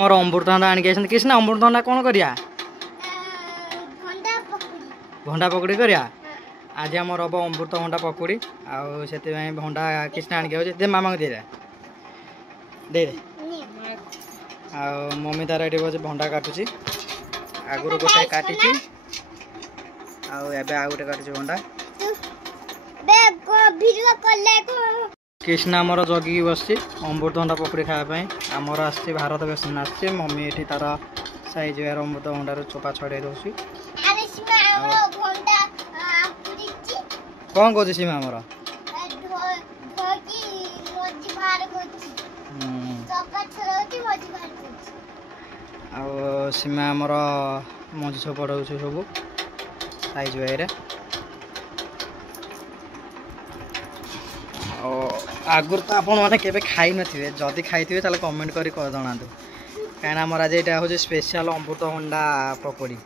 मोर अमृतभंडा आनिक कृष्णा अमृतभंडा कौन करिया भंडा पकड़ी करिया आज आमर हम अमृतभंडा पकड़ी आउ से भंडा कृष्णा आनिक दे मामा को दे दे आ मम्मी तार ये बजे भंडा काटुची आगुरी गोटे काटी आउ गोटे काटुची भंडा कृष्णा आमर जगिकी बस अमृतभंडा पकड़ी खायापाई आमर आस भारत बेसन आस मम्मी ये तार साइज अमृतभंडार चोपा छड़े दूसरी कौन कौन सीमा आमर सीमा आमर मझी सब पढ़ाऊ सब साइज वाई आगुर तो आपण मैंने केबे खाई नथिबे जदि खाइथिबे ताले कमेंट करी कह जणातु काहे ना हमर आज एटा हो स्पेशल अमृतभंडा पकोड़ी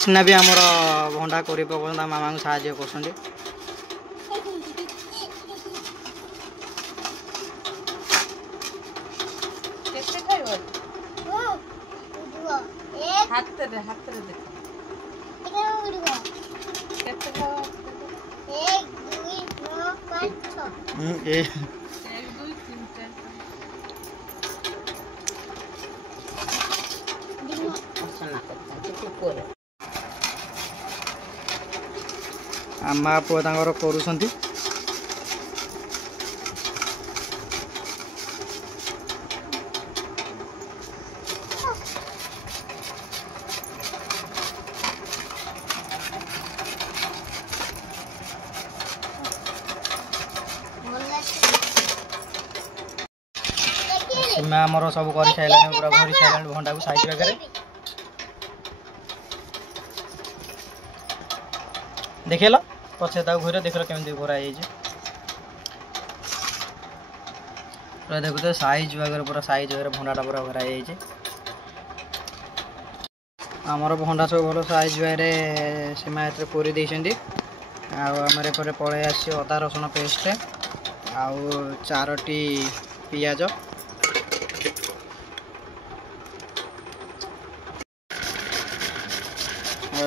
कृष्णा भी आमर भंडा कर मामा को साहाଯ୍य कर आमा पुआ तांकर करूछंती सीमा आमर सब कर सारे पूरा भरी सारे भंडा को साइज वगैरह देखेल पचे घर देख केमी भरा पूरा देखु तो साइज वगैरह पूरा साइज वगैरह भंडाटा पूरा भरा आमर भंडा सब भल साइज वगैरह सीमा ए पूरी देती आमर एपटे पलि आस अदा रसुण पेस्ट आउ 4टी पियाज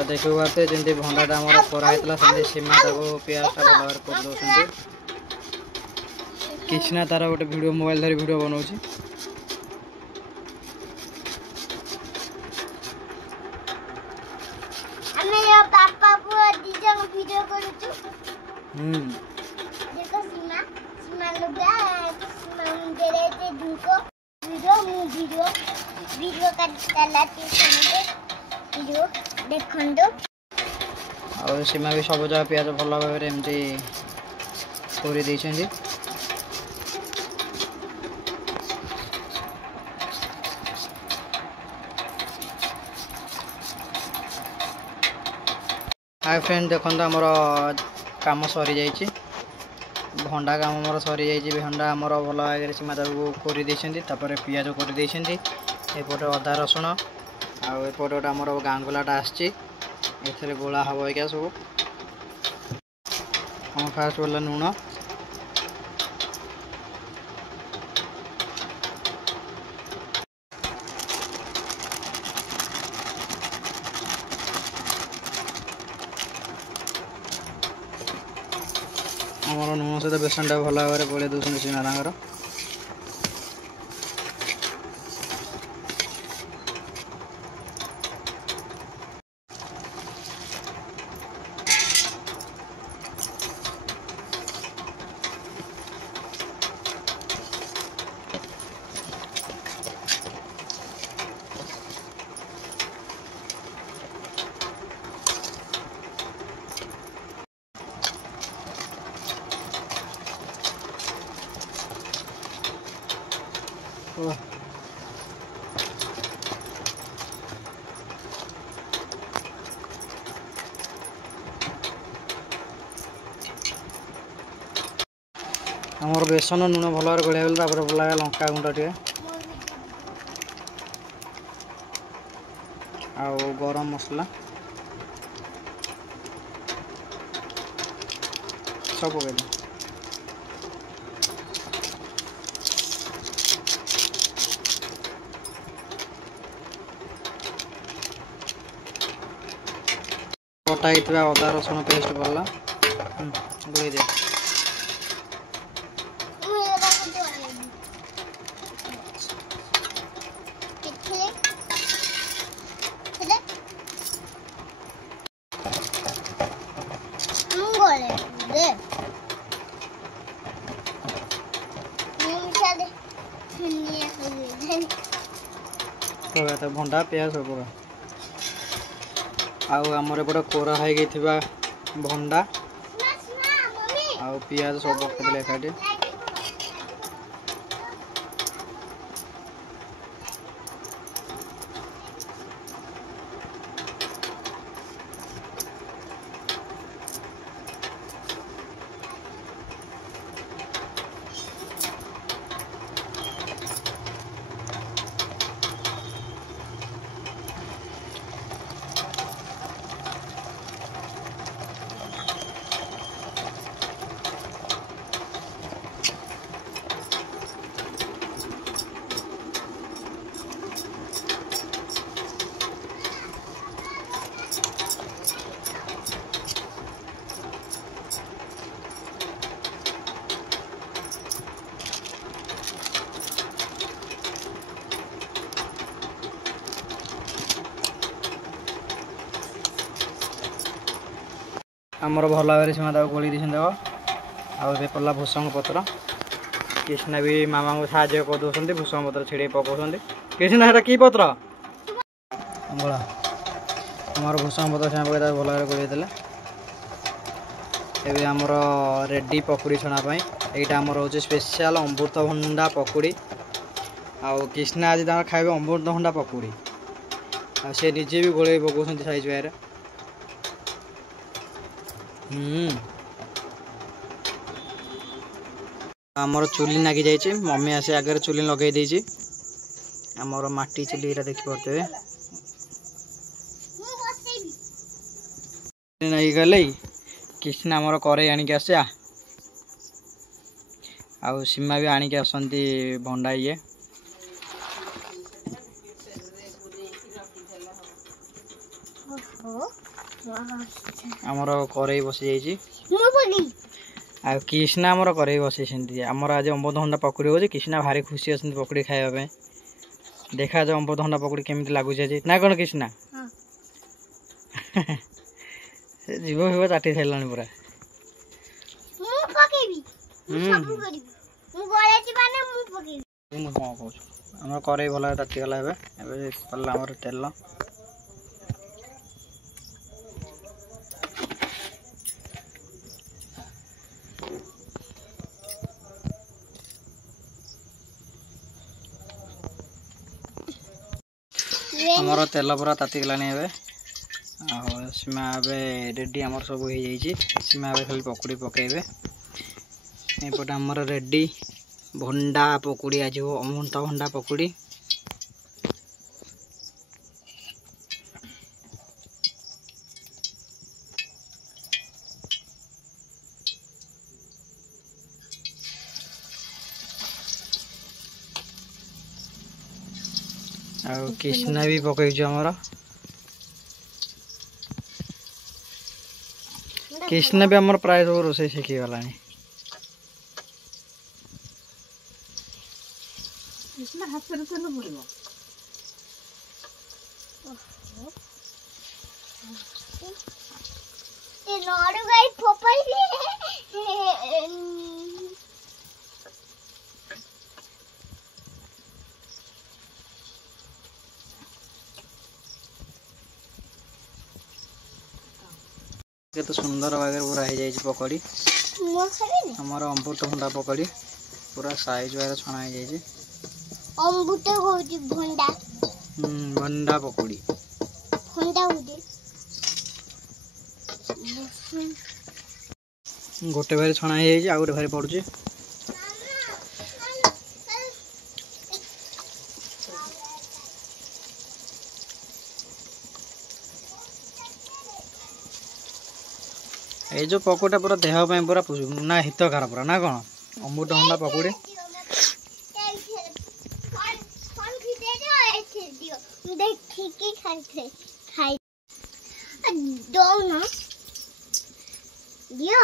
देखो बाते जमी भंडाटा आम कराइला से सीमा पियाजटा भल कर दौरान कृष्णा तार गोटे वीडियो मोबाइल धरी वीडियो बनाऊँ और सीमा भी सब जगह पियाज भल भाव एमती पूरी देती हाय फ्रेंड देखो आमर काम सरी जाइए भंडा काम आमर सरी जाइए भंडा आमर भल भाव सीमा कर पियाज कर एपटे अदा रसुण आउट गोटे आमर गांगुलाटा आसची गोला हम क्या सब हम फास्ट बोला लुण आमर लुण सहित बेसनटा भल भाव गोले दूसरी सीमा तांकर आमर बेसन लुण भल भाव गोलिया गला लगा लंका गुंड टे आउ गरम मसला सब पकड़ कटा अदा रसुण पेस्ट पड़ा गोल दे तो भंडा प्याज सब पका आमर एपटे कोरा हो भंडा आउ पियाज सब पकड़े एकाठी आमर भल भाव सीमा गोली देख आए पड़ा भूसंग पत्र कृष्णा भी मामा को साहय कर दौरान भूसंग पत्र छिड़े पकाउं कृष्णा है कि पत्र बड़ा आमर भूसंग पत्र सीमा पकड़ भल भाव गोल एवं आमर रेडी पकुड़ी छणापी यहाँ आमर हूँ स्पेशल अमृतभंडा पकुड़ी आउ कृष्णा आज खाए अमृतभंडा पकुड़ी से निजे भी गोल पकाउं साइज बाय आमर चुली नागी जाइए मम्मी आसे आगे चुली लगे देछि आमर माटी चुली देखी पारे नहीं गले कृष्णा आमर करे आणिक आसे आउ सीमा भी आणिक आसंती भंडा ये आमर करे बसी जाइए कृष्णा आमर करे बसई आमर आज अमृतभंडा पकुड़ी हो कृष्णा भारी खुशी अच्छे पकुड़ी खाइबा देखा जाओ अमृतभंडा पकुड़ी केमी लगुच ना कौन कृष्णा जीव फीव चाटी सारा पूरा आम करे भल तातीगला आमर तेल आमर तेल पूरा तातीगलानी सीमा रेडी आमर सब हो सीमा खाली पकुड़ी पकेबे एपटे आमर रेडी भंडा पकुड़ी आज अमृतभंडा पकुड़ी आउ कृष्णा भी पकईचु आमर कृष्णा भी आमर प्राय सब रोसे शिखी गला केते सुंदर भाग पूरा हो जाए पकड़ी आमर अमृतभंडा पकड़ी पूरा साइज भाग छणा हो जाए। ଅମୃତ ହଉଛି ଭଣ୍ଡା ଭଣ୍ଡା ପକୁଡ଼ି ଭଣ୍ଡା ହଉଛି ଗୋଟେ ଭାରି ଛଣା ହେଇଯାଇଛି ଆଉ ଗୋଟେ ଭାରି ପଡୁଛି। এই ଯୋଉ ପକୁଡ଼ିଟା ପୁରା ଦେହ ପାଇଁ ପୁରା ନା ହିତକାର ପୁରା ନା କଣ? ଅମୃତଭଣ୍ଡା ପକୁଡ଼ି ଦେଖିକି ଖାଇ ଦଉନ ଦିଅ।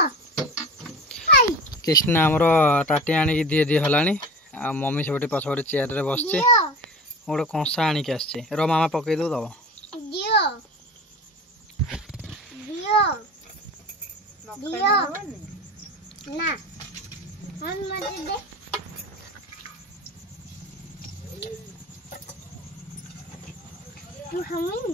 କୃଷ୍ଣା ଆମର ତାଟି ଆଣିକି ଦିଏ ହେଲାଣି ଆଉ ମମି ସେପଟେ ପଛପଟେ ଚେୟାରରେ ବସିଛି। ଗୋଟେ କଂସା ଆଣିକି ଆସିଛି ର ମାମା ପକେଇ ଦଉ ଦବ ଦିଅ ଦିଅ ଦିଅ ନା ମତେ ଦେ ତୁ ଖାମିନି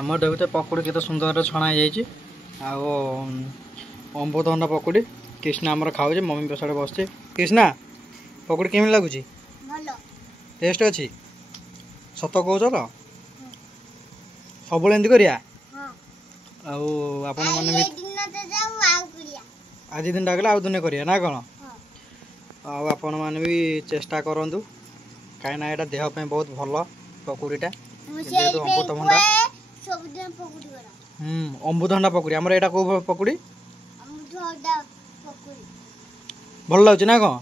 ଆମ ଦେବତେ ପକୁଡ଼ି କେତେ ସୁନ୍ଦର ଛଣା ହେଇଯାଇଛି ଆଉ ଅମୃତଭଣ୍ଡା ପକୁଡ଼ି କୃଷ୍ଣା ଆମର ଖାଉଛି ମମି ପଛଆଡ଼େ ବସିଛି। କୃଷ୍ଣା ପକୁଡ଼ି କେମିତି ଲାଗୁଛି? ଭଲ ଟେଷ୍ଟ ଅଛି ସତ କହୁଛ ତ? ସବୁବେଳେ ଏମିତି କରିବା ଆଉ ଆପଣମାନେ ବି ଆଜି ଦିନଟା ଗଲେ ଆଉ ଦିନେ କରିବା ନା କ'ଣ? ଆଉ ଆପଣମାନେ ବି ଚେଷ୍ଟା କରନ୍ତୁ କାହିଁକିନା ଏଇଟା ଦେହ ପାଇଁ ବହୁତ ଭଲ ପକୁଡ଼ିଟା। ଯେହେତୁ ଅମୃତଭଣ୍ଡା ଅମୃତଭଣ୍ଡା ପକୁଡ଼ି ଆମର ଏଇଟା କେଉଁ ପକୁଡ଼ି ଭଲ ଲାଗୁଛି ନା କ'ଣ?